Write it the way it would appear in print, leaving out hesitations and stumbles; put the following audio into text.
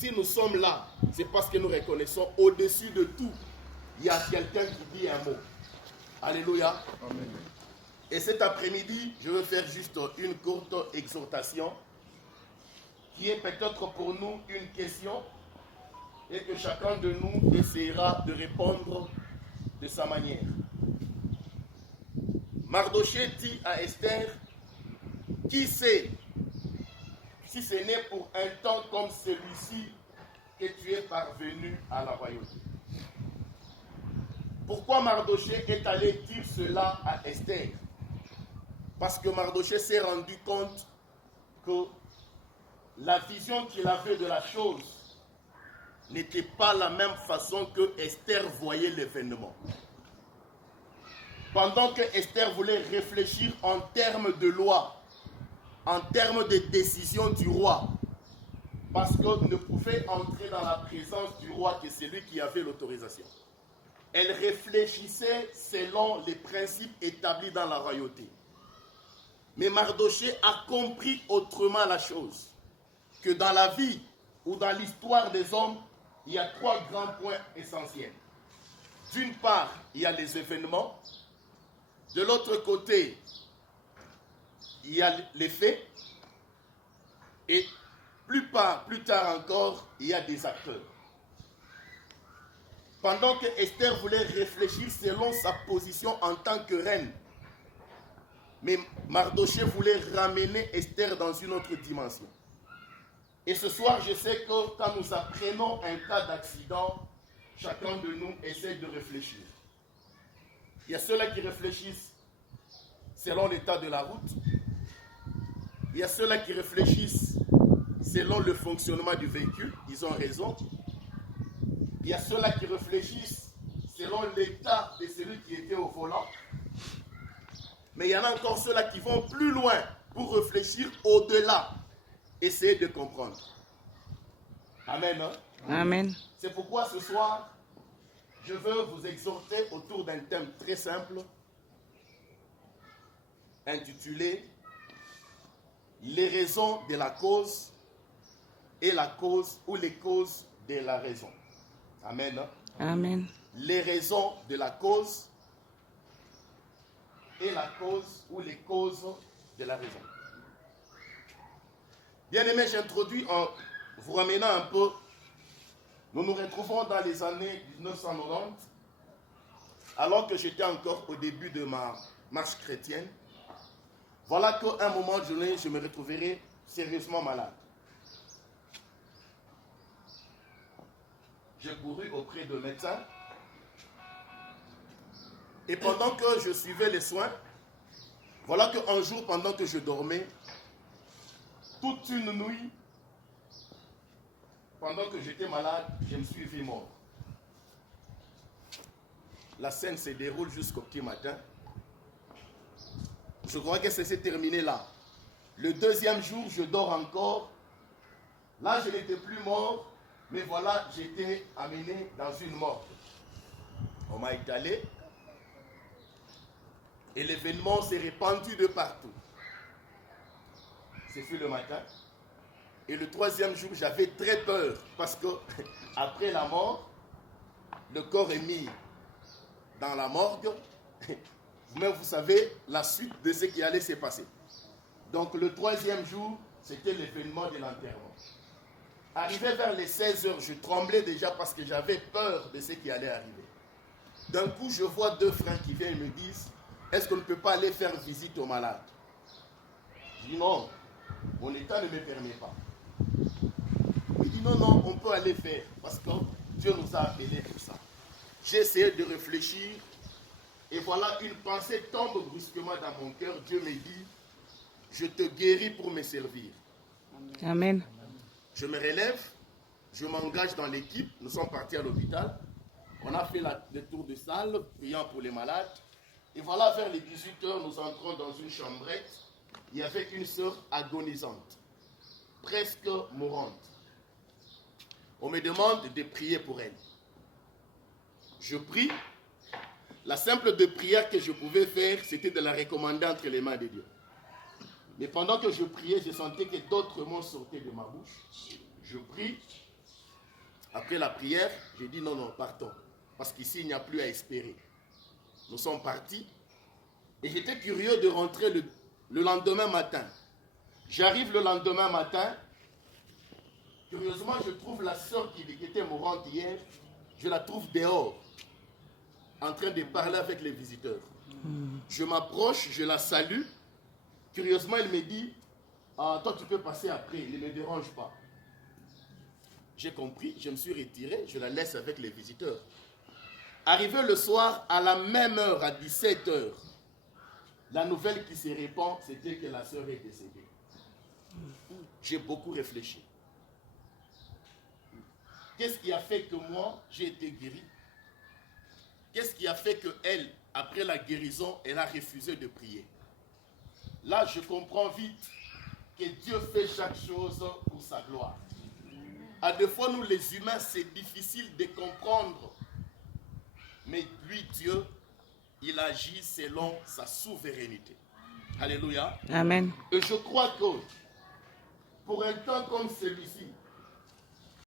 Si nous sommes là, c'est parce que nous reconnaissons au-dessus de tout, il y a quelqu'un qui dit un mot. Alléluia. Amen. Et cet après-midi, je veux faire juste une courte exhortation qui est peut-être pour nous une question et que chacun de nous essaiera de répondre de sa manière. Mardochée dit à Esther, qui sait si ce n'est pour un temps comme celui-ci que tu es parvenu à la royauté. Pourquoi Mardochée est allé dire cela à Esther? Parce que Mardochée s'est rendu compte que la vision qu'il avait de la chose n'était pas la même façon que Esther voyait l'événement. Pendant que Esther voulait réfléchir en termes de loi, en termes de décision du roi, parce qu'on ne pouvait entrer dans la présence du roi que celui qui avait l'autorisation. Elle réfléchissait selon les principes établis dans la royauté. Mais Mardochée a compris autrement la chose, que dans la vie ou dans l'histoire des hommes, il y a trois grands points essentiels. D'une part, il y a les événements. De l'autre côté, il y a les faits. Et plus tard encore, il y a des acteurs. Pendant que Esther voulait réfléchir selon sa position en tant que reine, mais Mardochée voulait ramener Esther dans une autre dimension. Et ce soir, je sais que quand nous apprenons un cas d'accident, chacun de nous essaie de réfléchir. Il y a ceux-là qui réfléchissent selon l'état de la route. Il y a ceux-là qui réfléchissent selon le fonctionnement du véhicule. Ils ont raison. Il y a ceux-là qui réfléchissent selon l'état de celui qui était au volant. Mais il y en a encore ceux-là qui vont plus loin pour réfléchir au-delà. Essayer de comprendre. Amen. Hein? Amen. C'est pourquoi ce soir, je veux vous exhorter autour d'un thème très simple, intitulé « Les raisons de la cause et la cause ou les causes de la raison ». Amen. Hein? Amen. Les raisons de la cause et la cause ou les causes de la raison. Bien aimé, j'introduis en vous ramenant un peu. Nous nous retrouvons dans les années 1990, alors que j'étais encore au début de ma marche chrétienne. Voilà qu'à un moment donné, je me retrouverai sérieusement malade. J'ai couru auprès de médecins. Et pendant que je suivais les soins, voilà qu'un jour, pendant que je dormais, toute une nuit, pendant que j'étais malade, je me suis vu mort. La scène se déroule jusqu'au petit matin. Je crois que ça s'est terminé là. Le deuxième jour, je dors encore. Là, je n'étais plus mort, mais voilà, j'étais amené dans une morgue. On m'a étalé. Et l'événement s'est répandu de partout. C'est fut le matin. Et le troisième jour, j'avais très peur parce que après la mort, le corps est mis dans la morgue. Mais vous savez la suite de ce qui allait se passer. Donc le troisième jour, c'était l'événement de l'enterrement. Arrivé vers les 16 heures, je tremblais déjà parce que j'avais peur de ce qui allait arriver. D'un coup, je vois deux frères qui viennent et me disent, est-ce qu'on ne peut pas aller faire visite aux malades? Je dis non, mon état ne me permet pas. Il dit non, on peut aller faire parce que Dieu nous a appelés pour ça. J'ai essayé de réfléchir et voilà une pensée tombe brusquement dans mon cœur. Dieu me dit, je te guéris pour me servir. Amen. Je me relève, je m'engage dans l'équipe, nous sommes partis à l'hôpital. On a fait le tour de salle, priant pour les malades. Et voilà, vers les 18h, nous entrons dans une chambrette. Il y avait une sœur agonisante, presque mourante. On me demande de prier pour elle. Je prie. La simple de prière que je pouvais faire, c'était de la recommander entre les mains de Dieu. Mais pendant que je priais, je sentais que d'autres mots sortaient de ma bouche. Je prie. Après la prière, j'ai dit non, partons. Parce qu'ici, il n'y a plus à espérer. Nous sommes partis. Et j'étais curieux de rentrer le lendemain matin. J'arrive le lendemain matin. Curieusement, je trouve la sœur qui était mourante hier. Je la trouve dehors, en train de parler avec les visiteurs. Je m'approche, je la salue. Curieusement, elle me dit, toi tu peux passer après, ne me dérange pas. J'ai compris, je me suis retiré, je la laisse avec les visiteurs. Arrivé le soir, à la même heure, à 17h, la nouvelle qui se répand, c'était que la sœur est décédée. J'ai beaucoup réfléchi. Qu'est-ce qui a fait que moi, j'ai été guéri? Qu'est-ce qui a fait qu'elle, après la guérison, elle a refusé de prier? Là, je comprends vite que Dieu fait chaque chose pour sa gloire. À des fois, nous les humains, c'est difficile de comprendre. Mais lui, Dieu, il agit selon sa souveraineté. Alléluia. Amen. Et je crois que pour un temps comme celui-ci,